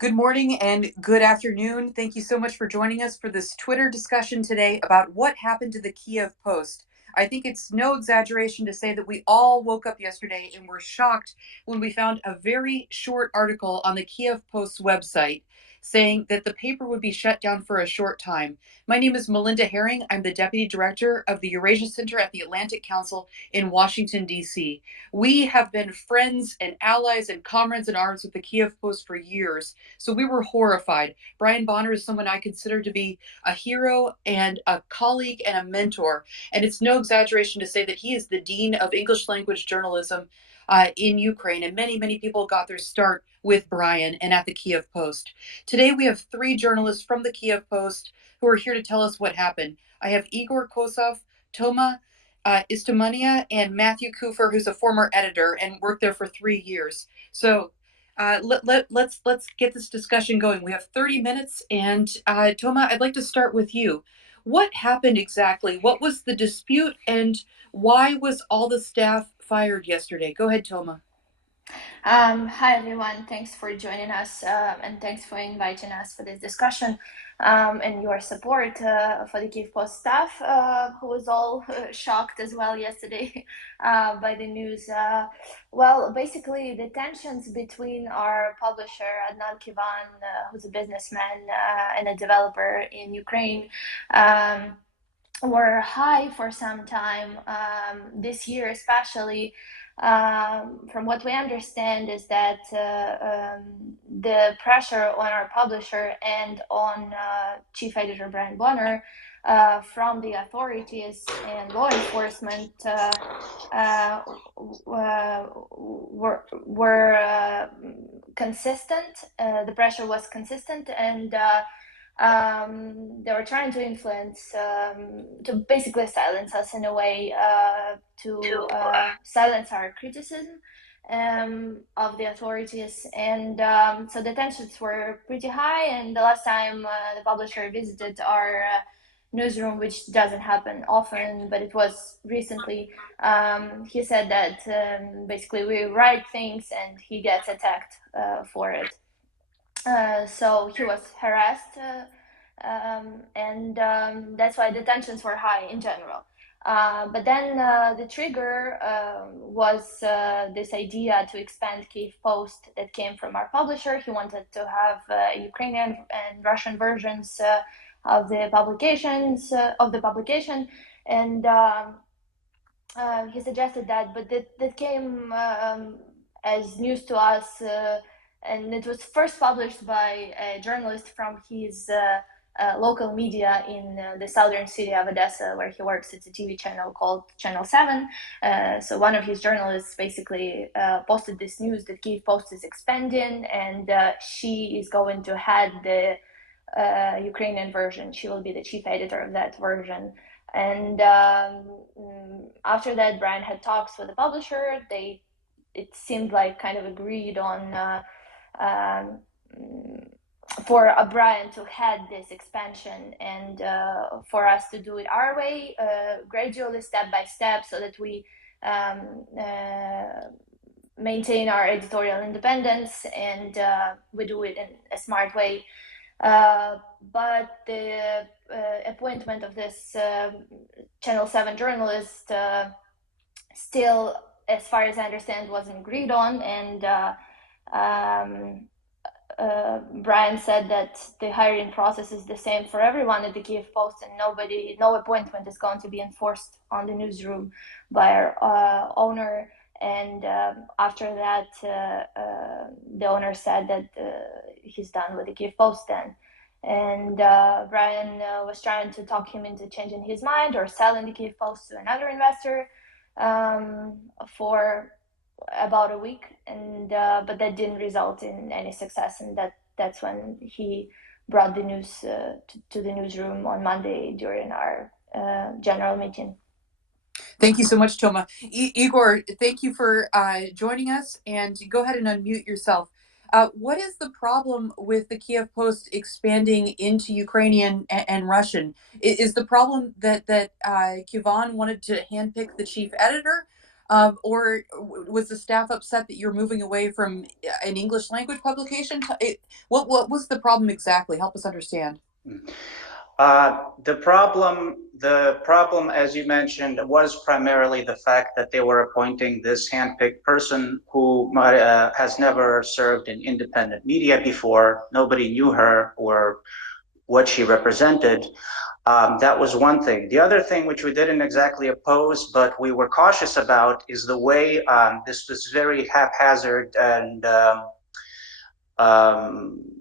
Good morning and good afternoon. Thank you so much for joining us for this Twitter discussion today about what happened to the Kyiv Post. I think it's no exaggeration to say that we all woke up yesterday and were shocked when we found a very short article on the Kyiv Post's website saying that the paper would be shut down for a short time. My name is Melinda Herring. I'm the Deputy Director of the Eurasia Center at the Atlantic Council in Washington, D.C. We have been friends and allies and comrades in arms with the Kyiv Post for years. So we were horrified. Brian Bonner is someone I consider to be a hero and a colleague and a mentor. And it's no exaggeration to say that he is the dean of English language journalism in Ukraine. And many, many people got their start with Brian and at the Kyiv Post. Today, we have three journalists from the Kyiv Post who are here to tell us what happened. I have Igor Kosov, Toma Istomania, and Matthew Kufer, who's a former editor and worked there for 3 years. So let's get this discussion going. We have 30 minutes, and Toma, I'd like to start with you. What happened exactly? What was the dispute, and why was all the staff fired yesterday? Go ahead, Toma. Hi everyone, thanks for joining us and thanks for inviting us for this discussion and your support for the Kyiv Post staff who was all shocked as well yesterday by the news. Well, basically the tensions between our publisher Adnan Kivan, who's a businessman and a developer in Ukraine, were high for some time this year especially. From what we understand is that the pressure on our publisher and on chief editor Brian Bonner from the authorities and law enforcement were consistent. The pressure was consistent, and they were trying to influence, to basically silence us in a way, to silence our criticism of the authorities. And so the tensions were pretty high. And the last time the publisher visited our newsroom, which doesn't happen often, but it was recently, he said that basically we write things and he gets attacked for it. So he was harassed, and that's why the tensions were high in general. But then the trigger was this idea to expand Kyiv Post that came from our publisher. He wanted to have Ukrainian and Russian versions of the publications of the publication, and he suggested that, but that came as news to us. And it was first published by a journalist from his local media in the southern city of Odessa, where he works. It's a TV channel called Channel 7. So one of his journalists basically posted this news that Kyiv Post is expanding, and she is going to head the Ukrainian version. She will be the chief editor of that version. And after that, Brian had talks with the publisher. It seemed like kind of agreed on for Brian to head this expansion, and for us to do it our way, gradually, step by step, so that we maintain our editorial independence, and we do it in a smart way. But the appointment of this Channel 7 journalist still, as far as I understand, wasn't agreed on. And Brian said that the hiring process is the same for everyone at the Kyiv Post, and no appointment is going to be enforced on the newsroom by our owner. And after that, the owner said that he's done with the Kyiv Post then. And Brian was trying to talk him into changing his mind or selling the Kyiv Post to another investor for about a week, and but that didn't result in any success. And that's when he brought the news to the newsroom on Monday during our general meeting. Thank you so much, Toma. Igor, thank you for joining us, and go ahead and unmute yourself. What is the problem with the Kyiv Post expanding into Ukrainian and Russian? Is the problem that Kivan wanted to handpick the chief editor, Or was the staff upset that you're moving away from an English language publication? What was the problem exactly? Help us understand. The problem, as you mentioned, was primarily the fact that they were appointing this handpicked person who has never served in independent media before. Nobody knew her or what she represented. That was one thing. The other thing, which we didn't exactly oppose, but we were cautious about, is the way this was very haphazard and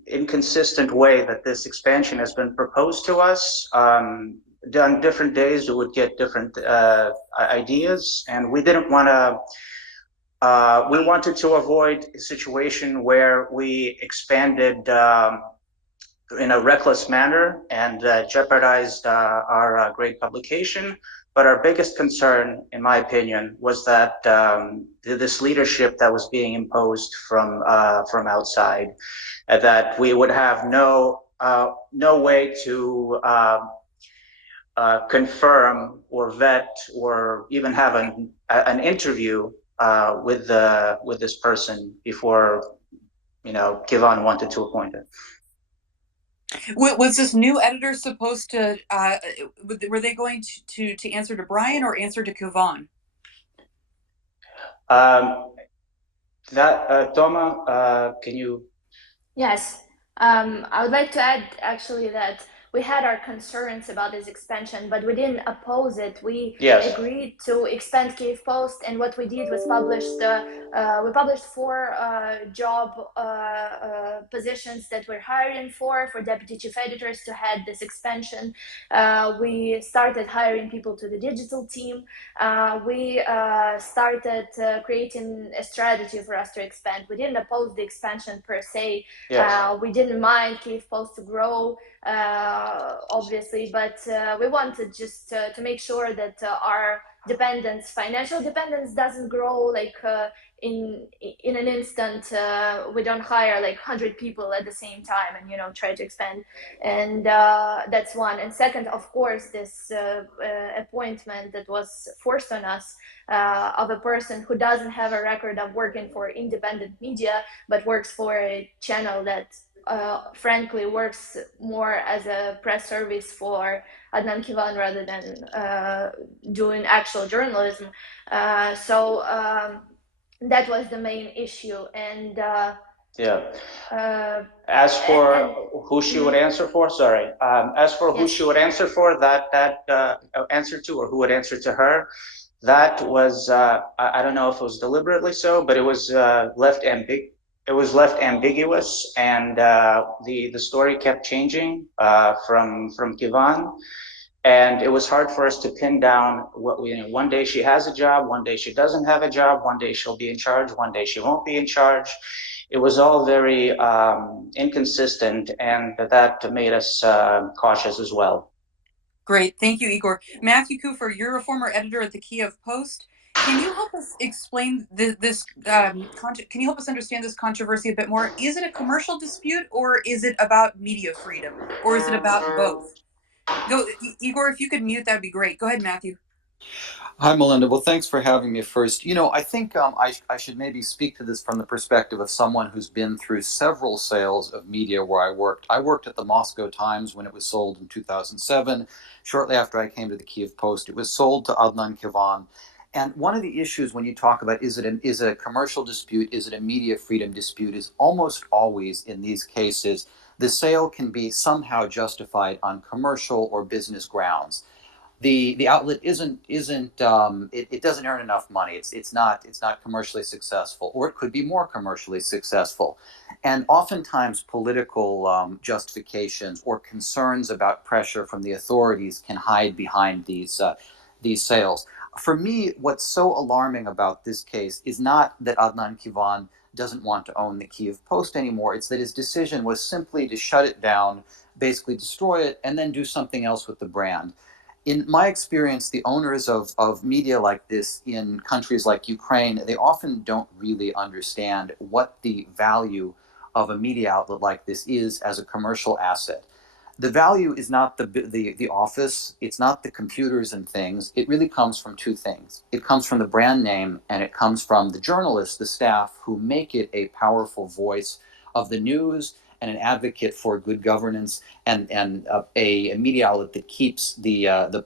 inconsistent way that this expansion has been proposed to us. On different days, we would get different ideas, and we didn't want to. We wanted to avoid a situation where we expanded in a reckless manner and jeopardized our great publication. But our biggest concern, in my opinion, was that this leadership that was being imposed from outside, that we would have no way to confirm or vet or even have an interview with this person before Kyiv wanted to appoint it. Was this new editor supposed to? Were they going to answer to Brian or answer to Kyiv? Toma, can you? Yes, I would like to add actually that we had our concerns about this expansion, but we didn't oppose it. We Yes. agreed to expand Kyiv Post, and what we did was we published four job positions that we're hiring for deputy chief editors to head this expansion. We started hiring people to the digital team. We started creating a strategy for us to expand. We didn't oppose the expansion per se. Yes. We didn't mind Kyiv Post to grow, obviously, but we wanted just to make sure that our financial dependence doesn't grow like in an instant. We don't hire like 100 people at the same time and try to expand. And that's one. And second, of course, this appointment that was forced on us of a person who doesn't have a record of working for independent media, but works for a channel that frankly works more as a press service for Adnan Kyiv rather than doing actual journalism. So that was the main issue. And yeah. As for who she would answer for, sorry. As for who yes. she would answer for, that answer to, or who would answer to her, that was I don't know if it was deliberately so, but it was left ambiguous, and the story kept changing from Kyiv, and it was hard for us to pin down what one day she has a job, one day she doesn't have a job, one day she'll be in charge, one day she won't be in charge. It was all very inconsistent, and that made us cautious as well. Great, thank you, Igor. Matthew Kufer, you're a former editor at the Kyiv Post. Can you help us explain this? Can you help us understand this controversy a bit more? Is it a commercial dispute, or is it about media freedom, or is it about both? Go, Igor. If you could mute, that'd be great. Go ahead, Matthew. Hi, Melinda. Well, thanks for having me first. I think I should maybe speak to this from the perspective of someone who's been through several sales of media where I worked. I worked at the Moscow Times when it was sold in 2007. Shortly after I came to the Kyiv Post, it was sold to Adnan Kyiv. And one of the issues when you talk about is it a commercial dispute, is it a media freedom dispute, is almost always in these cases the sale can be somehow justified on commercial or business grounds. The outlet it doesn't earn enough money. It's not commercially successful, or it could be more commercially successful, and oftentimes political justifications or concerns about pressure from the authorities can hide behind these sales. For me, what's so alarming about this case is not that Adnan Kyiv doesn't want to own the Kyiv Post anymore. It's that his decision was simply to shut it down, basically destroy it, and then do something else with the brand. In my experience, the owners of media like this in countries like Ukraine, they often don't really understand what the value of a media outlet like this is as a commercial asset. The value is not the office, it's not the computers and things. It really comes from two things. It comes from the brand name, and it comes from the journalists, the staff, who make it a powerful voice of the news and an advocate for good governance, and a media outlet that keeps the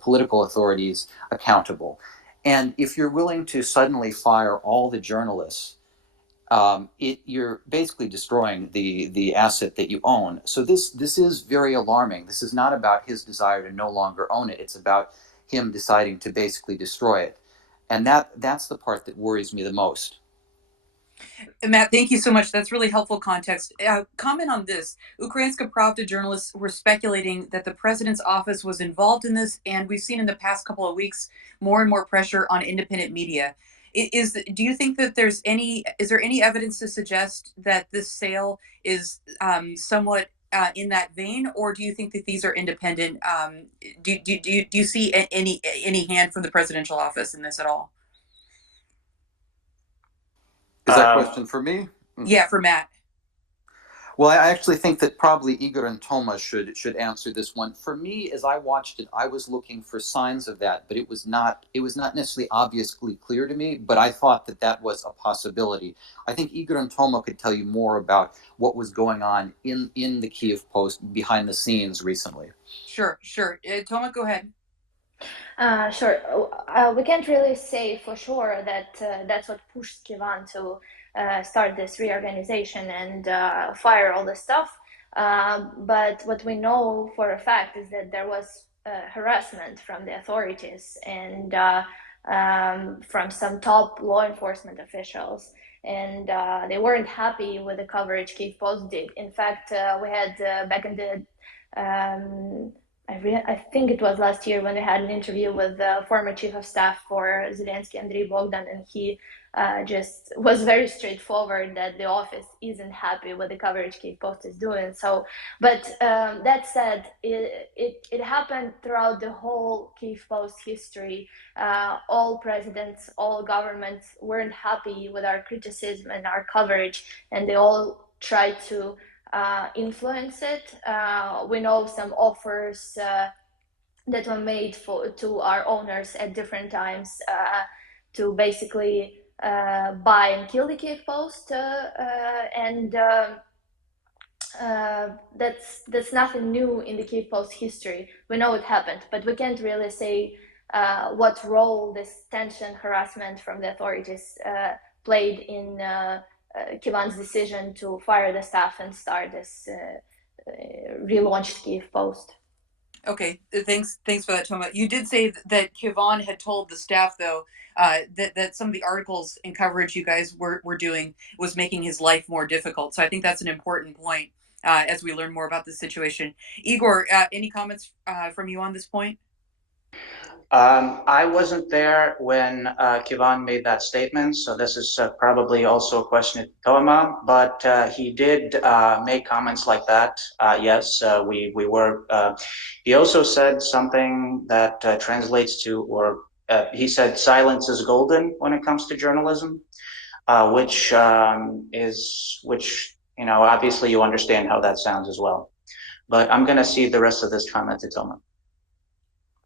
political authorities accountable. And if you're willing to suddenly fire all the journalists, you're basically destroying the asset that you own. So this is very alarming. This is not about his desire to no longer own it. It's about him deciding to basically destroy it, and that's the part that worries me the most. Matt, thank you so much. That's really helpful context. Comment on this. Ukrainska Pravda journalists were speculating that the president's office was involved in this, and we've seen in the past couple of weeks more and more pressure on independent media. Do you think that is there any evidence to suggest that this sale is somewhat in that vein, or do you think that these are independent? Do you see any hand from the presidential office in this at all? Is that question for me? Yeah, for Matt. Well, I actually think that probably Igor and Toma should answer this one. For me, as I watched it, I was looking for signs of that, but it was not necessarily obviously clear to me. But I thought that was a possibility. I think Igor and Toma could tell you more about what was going on in the Kyiv Post behind the scenes recently. Sure. Toma, go ahead. Sure. We can't really say for sure that that's what pushed Kyiv to start this reorganization and fire all the stuff. But what we know for a fact is that there was harassment from the authorities and from some top law enforcement officials. And they weren't happy with the coverage Kyiv Post did. In fact, we had back in the I think it was last year when we had an interview with the former chief of staff for Zelensky, Andrei Bogdan, and he just was very straightforward that the office isn't happy with the coverage Kyiv Post is doing. So, but that said, it happened throughout the whole Kyiv Post history. All presidents, all governments weren't happy with our criticism and our coverage, and they all tried to influence it. We know some offers that were made to our owners at different times to basically buy and kill the Kyiv Post, and that's nothing new in the Kyiv Post history. We know it happened, but we can't really say what role this tension, harassment from the authorities played in Kyivan's decision to fire the staff and start this relaunched Kyiv Post. Okay, thanks for that, Toma. You did say that Kyivan had told the staff, though, that some of the articles and coverage you guys were doing was making his life more difficult. So I think that's an important point as we learn more about the situation. Igor, any comments from you on this point? I wasn't there when Kyivan made that statement, so this is probably also a question to Toma, but he did make comments like that. Yes, we were. He also said something that translates to, or he said, silence is golden when it comes to journalism, which obviously you understand how that sounds as well. But I'm going to cede the rest of this comment to Toma.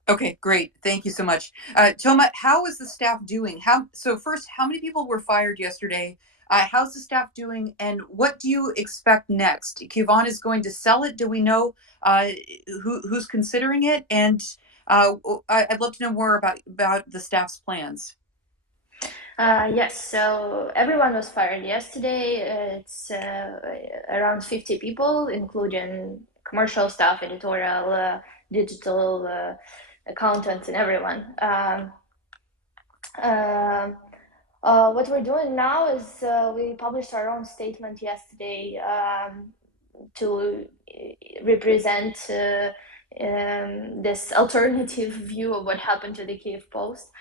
Okay, great. Thank you so much. Toma, how is the staff doing? First, how many people were fired yesterday? How's the staff doing? And what do you expect next? Kyivan is going to sell it. Do we know who's considering it? And I'd love to know more about the staff's plans. Yes, so everyone was fired yesterday. It's around 50 people, including commercial staff, editorial, digital, accountants, and everyone. What we're doing now is we published our own statement yesterday to represent this alternative view of what happened to the Kyiv Post.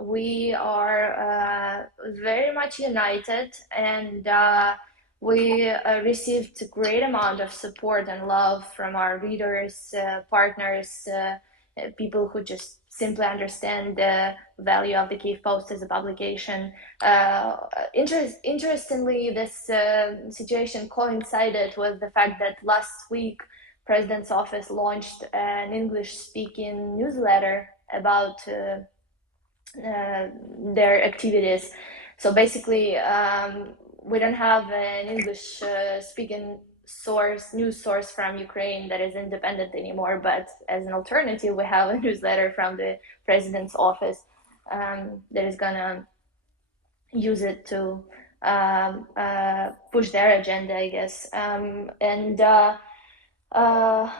We are very much united, and we received a great amount of support and love from our readers, partners, people who just simply understand the value of the Kyiv Post as a publication. Interestingly, this situation coincided with the fact that last week, President's office launched an English-speaking newsletter about their activities. So basically, we don't have an English-speaking news source from Ukraine that is independent anymore, but as an alternative, we have a newsletter from the president's office that is gonna use it to push their agenda, I guess.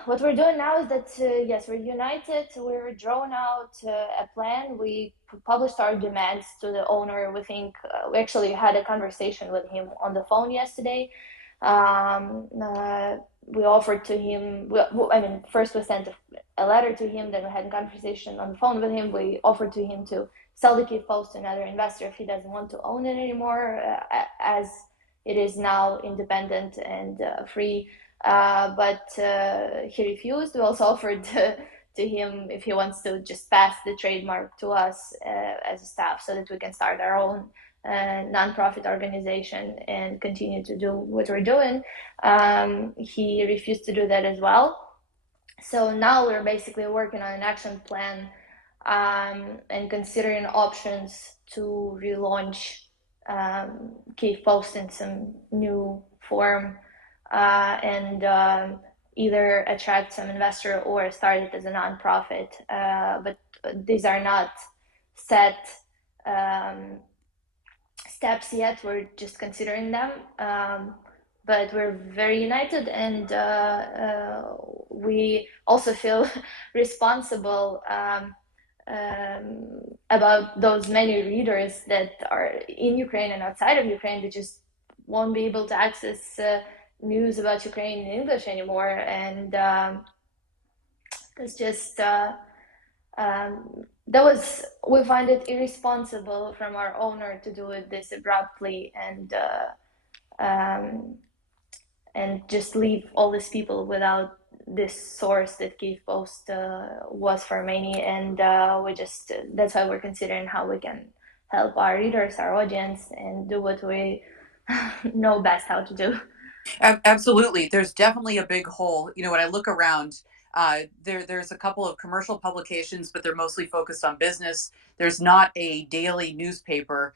What we're doing now is that, yes, we're united. We're drawing out a plan. We published our demands to the owner. We think we actually had a conversation with him on the phone yesterday. We offered to him, first we sent a letter to him, then we had a conversation on the phone with him. We offered to him to sell the Kyiv Post to another investor if he doesn't want to own it anymore, as it is now independent and free. But he refused. We also offered to him if he wants to just pass the trademark to us as a staff so that we can start our own nonprofit organization and continue to do what we're doing. He refused to do that as well. So now we're basically working on an action plan and considering options to relaunch Kyiv Post in some new form and either attract some investor or start it as a nonprofit. But these are not set steps yet. We're just considering them. But we're very united, and we also feel responsible about those many readers that are in Ukraine and outside of Ukraine that just won't be able to access news about Ukraine in English anymore. And it's just we find it irresponsible from our owner to do it this abruptly and just leave all these people without this source that Kyiv Post was for many. And that's why we're considering how we can help our readers, our audience, and do what we know best how to do. Absolutely. There's definitely a big hole. When I look around, there's a couple of commercial publications, but they're mostly focused on business. There's not a daily newspaper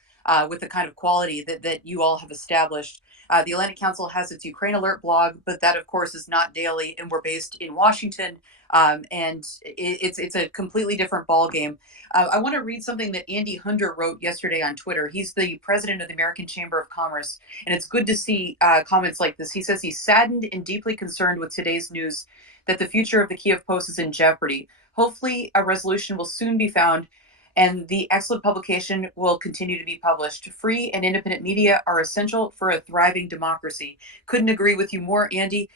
with the kind of quality that you all have established. The Atlantic Council has its Ukraine Alert blog, but that, of course, is not daily, and we're based in Washington, and it's a completely different ballgame. I want to read something that Andy Hunder wrote yesterday on Twitter. He's the president of the American Chamber of Commerce, and it's good to see comments like this. He says he's saddened and deeply concerned with today's news that the future of the Kyiv Post is in jeopardy. Hopefully, a resolution will soon be found and the excellent publication will continue to be published. Free and independent media are essential for a thriving democracy. Couldn't agree with you more, Andy.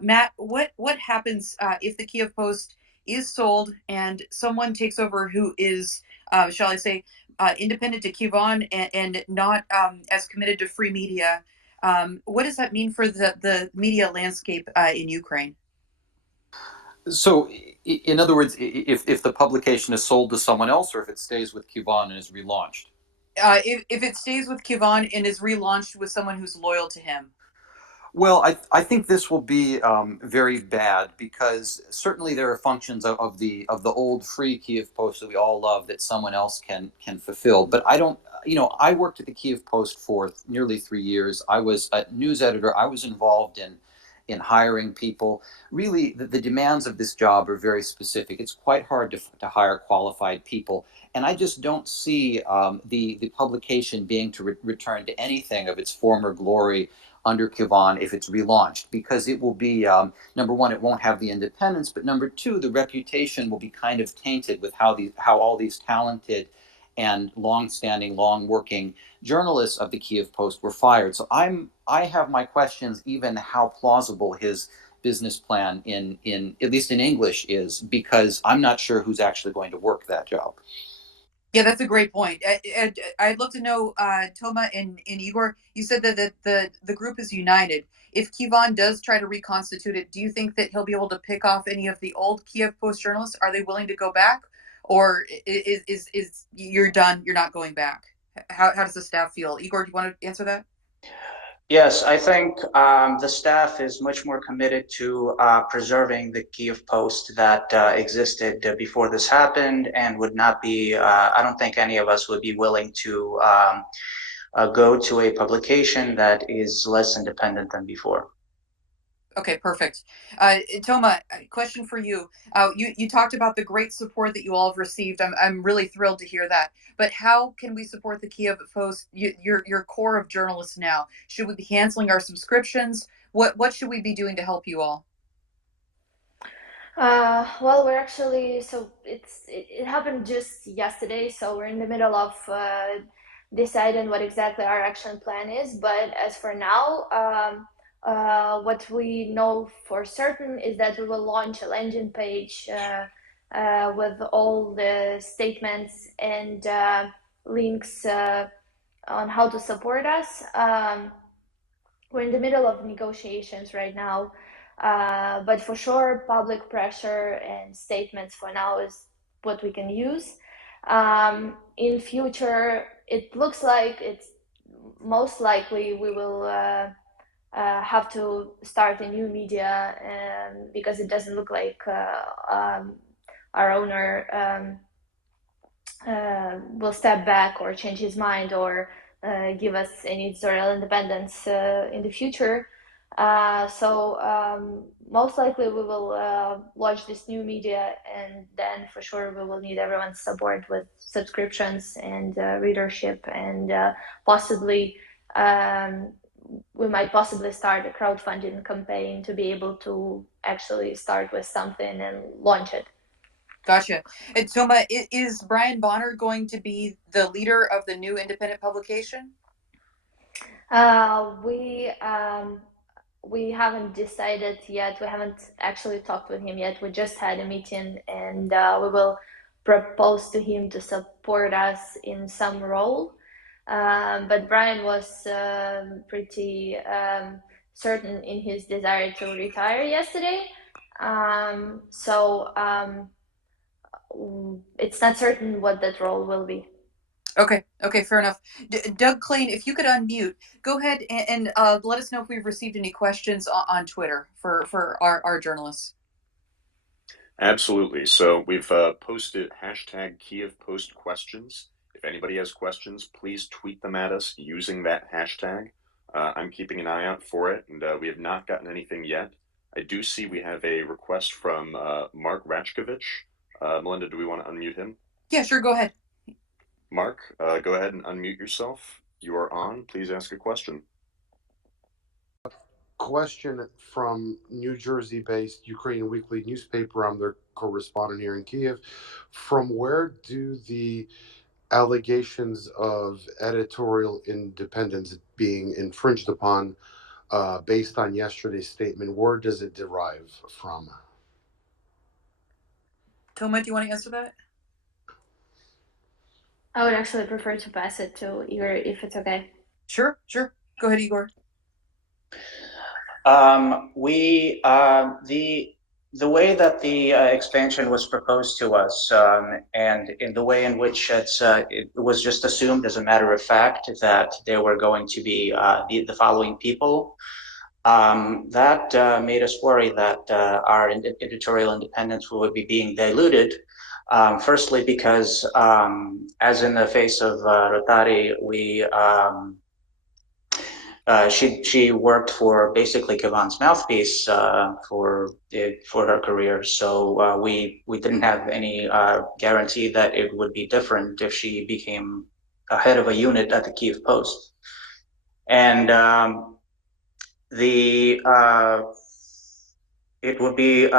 Matt, what happens if the Kyiv Post is sold and someone takes over who is, shall I say, independent to Kyiv and not as committed to free media? What does that mean for the media landscape in Ukraine? So, in other words, if the publication is sold to someone else, or if it stays with Kyiv and is relaunched? If it stays with Kyiv and is relaunched with someone who's loyal to him. Well, I think this will be very bad, because certainly there are functions of the old free Kyiv Post that we all love that someone else can fulfill. But I don't, I worked at the Kyiv Post for nearly 3 years. I was a news editor. I was involved in hiring people. Really, the demands of this job are very specific. It's quite hard to hire qualified people. And I just don't see the publication being to return to anything of its former glory under Kyiv if it's relaunched, because it will be, number one, it won't have the independence, but number two, the reputation will be kind of tainted with how all these talented and long-standing, long-working journalists of the Kyiv Post were fired. So I have my questions, even how plausible his business plan in at least in English is, because I'm not sure who's actually going to work that job. Yeah, that's a great point. I'd love to know, Toma and Igor, you said that the group is united. If Kyiv does try to reconstitute it, do you think that he'll be able to pick off any of the old Kyiv Post journalists? Are they willing to go back? or is you're done? You're not going back. How does the staff feel? Igor, do you want to answer that? Yes, I think the staff is much more committed to preserving the Kyiv Post that existed before this happened, and would not be, I don't think any of us would be willing to go to a publication that is less independent than before. Okay, perfect. Toma, question for you. You talked about the great support that you all have received. I'm really thrilled to hear that. But how can we support the Kyiv Post? Your core of journalists now. Should we be canceling our subscriptions? What should we be doing to help you all? Well, we're actually, so it happened just yesterday, so we're in the middle of deciding what exactly our action plan is. But as for now, what we know for certain is that we will launch a landing page with all the statements and links on how to support us. We're in the middle of negotiations right now, but for sure, public pressure and statements for now is what we can use. In future, it looks like it's most likely we will have to start a new media, because it doesn't look like our owner will step back or change his mind or give us any editorial independence in the future. So most likely we will launch this new media, and then for sure we will need everyone's support with subscriptions and readership, and possibly we might possibly start a crowdfunding campaign to be able to actually start with something and launch it. Gotcha. And Toma, is Brian Bonner going to be the leader of the new independent publication? We haven't decided yet. We haven't actually talked with him yet. We just had a meeting, and we will propose to him to support us in some role. But Brian was pretty certain in his desire to retire yesterday. So it's not certain what that role will be. Okay, fair enough. Doug Klain, if you could unmute, go ahead and let us know if we've received any questions on Twitter for our journalists. Absolutely. So we've posted hashtag Kyiv Post questions. If anybody has questions, please tweet them at us using that hashtag. I'm keeping an eye out for it, and we have not gotten anything yet. I do see we have a request from Mark Rachkovich. Melinda, do we want to unmute him? Yeah, sure. Go ahead. Mark, go ahead and unmute yourself. You are on. Please ask a question. Question from New Jersey-based Ukrainian weekly newspaper. I'm their correspondent here in Kyiv. From where do the allegations of editorial independence being infringed upon, based on yesterday's statement, where does it derive from? Toma, do you want to answer that? I would actually prefer to pass it to Igor if it's okay. Sure. Go ahead, Igor. The way that the expansion was proposed to us, and in the way in which it was just assumed as a matter of fact that there were going to be the following people, that made us worry that our editorial independence would be being diluted. Firstly, because as in the face of Rotari, she worked for basically Kavan's mouthpiece for her career, so we didn't have any guarantee that it would be different if she became a head of a unit at the Kyiv Post, and it would be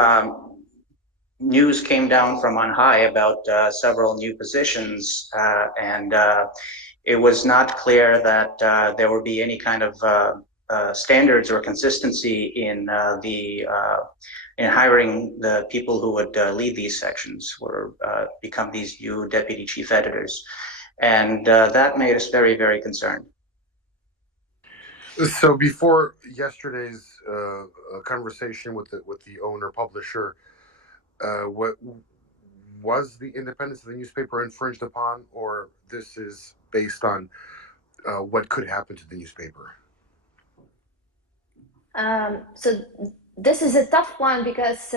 news came down from on high about several new positions, and it was not clear that there would be any kind of standards or consistency in hiring the people who would lead these sections or become these new deputy chief editors, and that made us very, very concerned. So before yesterday's conversation with the owner publisher, was the independence of the newspaper infringed upon, or this is based on what could happen to the newspaper? So this is a tough one because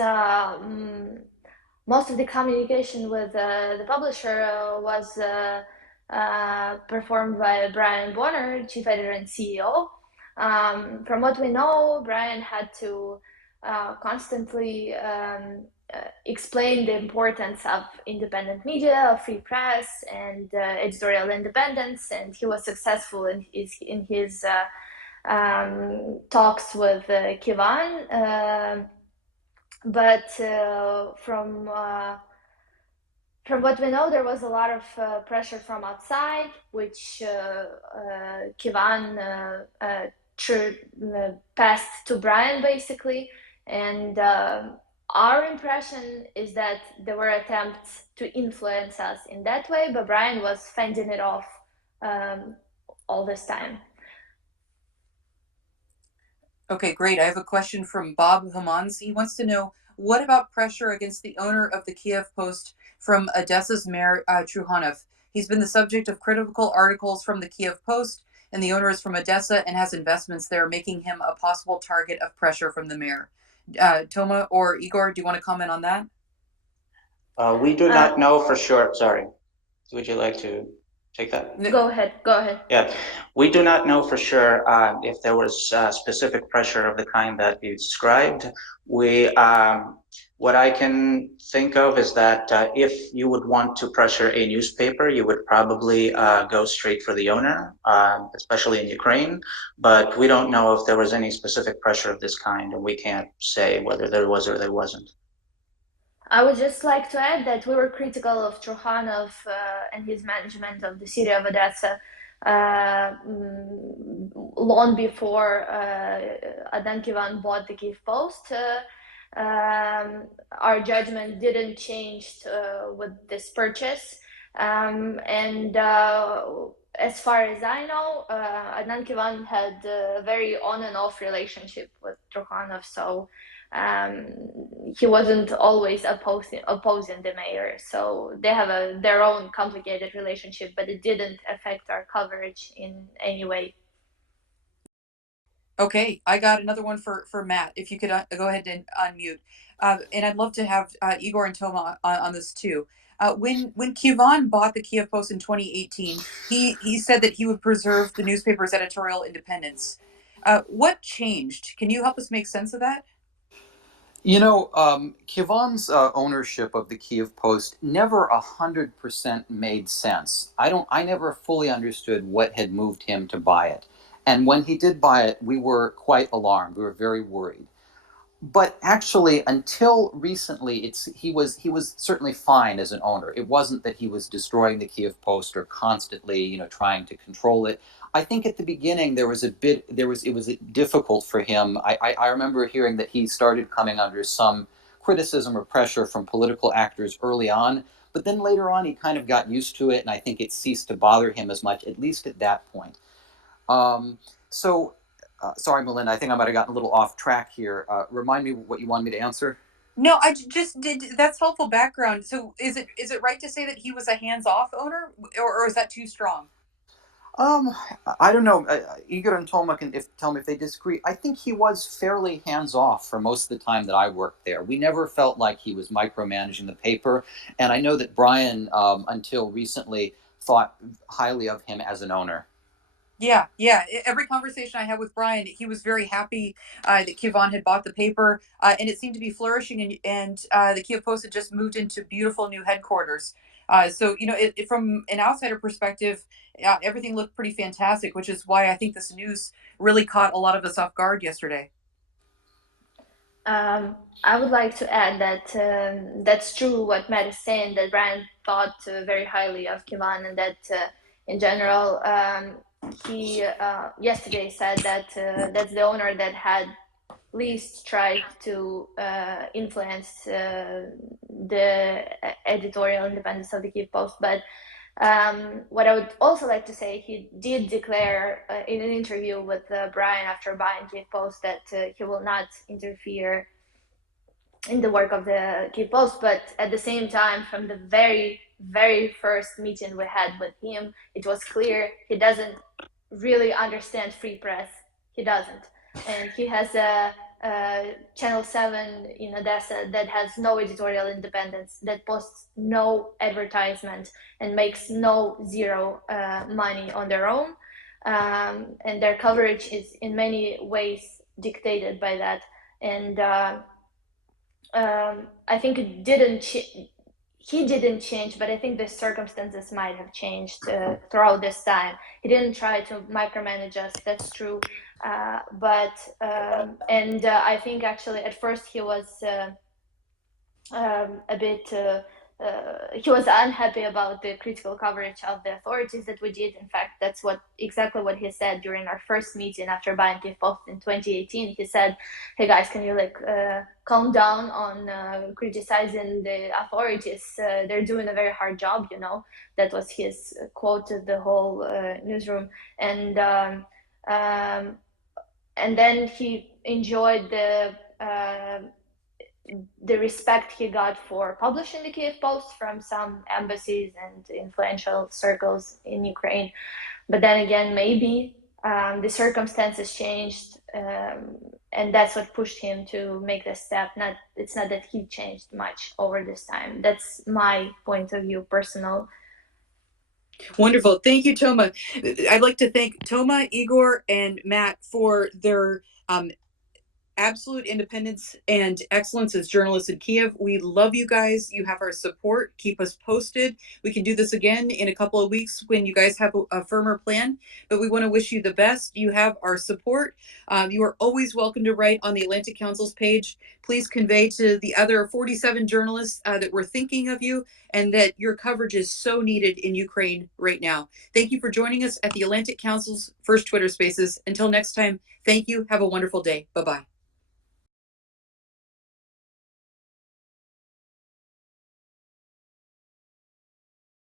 most of the communication with the publisher was performed by Brian Bonner, chief editor and CEO. From what we know, Brian had to constantly explain the importance of independent media, of free press, and editorial independence, and he was successful in his talks with Kyiv. But from what we know, there was a lot of pressure from outside, which Kyiv passed to Brian, basically. And our impression is that there were attempts to influence us in that way, but Brian was fending it off all this time. Okay, great. I have a question from Bob Hamans. He wants to know, what about pressure against the owner of the Kyiv Post from Odessa's Mayor Truhanov? He's been the subject of critical articles from the Kyiv Post, and the owner is from Odessa and has investments there, making him a possible target of pressure from the mayor. Toma or Igor, do you want to comment on that? We do not know for sure. Sorry. Would you like to take that? Go ahead. Yeah, we do not know for sure if there was specific pressure of the kind that you described. What I can think of is that if you would want to pressure a newspaper, you would probably go straight for the owner, especially in Ukraine. But we don't know if there was any specific pressure of this kind, and we can't say whether there was or there wasn't. I would just like to add that we were critical of Truhanov and his management of the city of Odessa long before Adnan Kyiv bought the Kyiv Post. Our judgment didn't change with this purchase. And as far as I know, Adnan Kyiv had a very on and off relationship with Truhanov, so he wasn't always opposing the mayor. So they have their own complicated relationship, but it didn't affect our coverage in any way. Okay, I got another one for Matt. If you could go ahead and unmute, and I'd love to have Igor and Toma on this too. When Kyiv bought the Kyiv Post in 2018, he said that he would preserve the newspaper's editorial independence. What changed? Can you help us make sense of that? You know, Kyiv's ownership of the Kyiv Post never 100% made sense. I never fully understood what had moved him to buy it. And when he did buy it, we were quite alarmed. We were very worried. But actually, until recently, he was certainly fine as an owner. It wasn't that he was destroying the Kyiv Post or constantly, trying to control it. I think at the beginning it was difficult for him. I remember hearing that he started coming under some criticism or pressure from political actors early on, but then later on he kind of got used to it, and I think it ceased to bother him as much, at least at that point. Sorry, Melinda, I think I might have gotten a little off track here. Remind me what you wanted me to answer. No, I just did. That's helpful background. So is it right to say that he was a hands-off owner, or is that too strong? I don't know. Igor and Toma can tell me if they disagree. I think he was fairly hands-off for most of the time that I worked there. We never felt like he was micromanaging the paper, and I know that Brian, until recently, thought highly of him as an owner. Yeah. Every conversation I had with Brian, he was very happy that Kyiv had bought the paper, and it seemed to be flourishing. And the Kyiv Post had just moved into beautiful new headquarters. So from an outsider perspective, everything looked pretty fantastic, which is why I think this news really caught a lot of us off guard yesterday. I would like to add that that's true what Matt is saying, that Brian thought very highly of Kyiv, and that in general, he yesterday said that that's the owner that had least tried to influence the editorial independence of the Kyiv Post. But what I would also like to say, he did declare in an interview with Brian after buying Kyiv Post that he will not interfere in the work of the Kyiv Post. But at the same time, from the very, very first meeting we had with him, it was clear he doesn't really understand free press. He doesn't. And he has a Channel 7 in Odessa that has no editorial independence, that posts no advertisement and makes zero money on their own. And their coverage is in many ways dictated by that. And I think he didn't change, but I think the circumstances might have changed throughout this time. He didn't try to micromanage us, that's true. I think actually at first he was a bit he was unhappy about the critical coverage of the authorities that we did. In fact, that's exactly what he said during our first meeting after buying Kyiv Post in 2018. He said, "Hey guys, can you calm down on criticizing the authorities? They're doing a very hard job, you know." That was his quote to the whole newsroom, and then he enjoyed the respect he got for publishing the Kyiv Post from some embassies and influential circles in Ukraine. But then again, maybe the circumstances changed, and that's what pushed him to make this step. It's not that he changed much over this time. That's my point of view, personal. Wonderful. Thank you, Toma. I'd like to thank Toma, Igor, and Matt for their absolute independence and excellence as journalists in Kyiv. We love you guys. You have our support. Keep us posted. We can do this again in a couple of weeks when you guys have a firmer plan, but we want to wish you the best. You have our support. You are always welcome to write on the Atlantic Council's page. Please convey to the other 47 journalists that we're thinking of you and that your coverage is so needed in Ukraine right now. Thank you for joining us at the Atlantic Council's first Twitter Spaces. Until next time, thank you. Have a wonderful day. Bye-bye.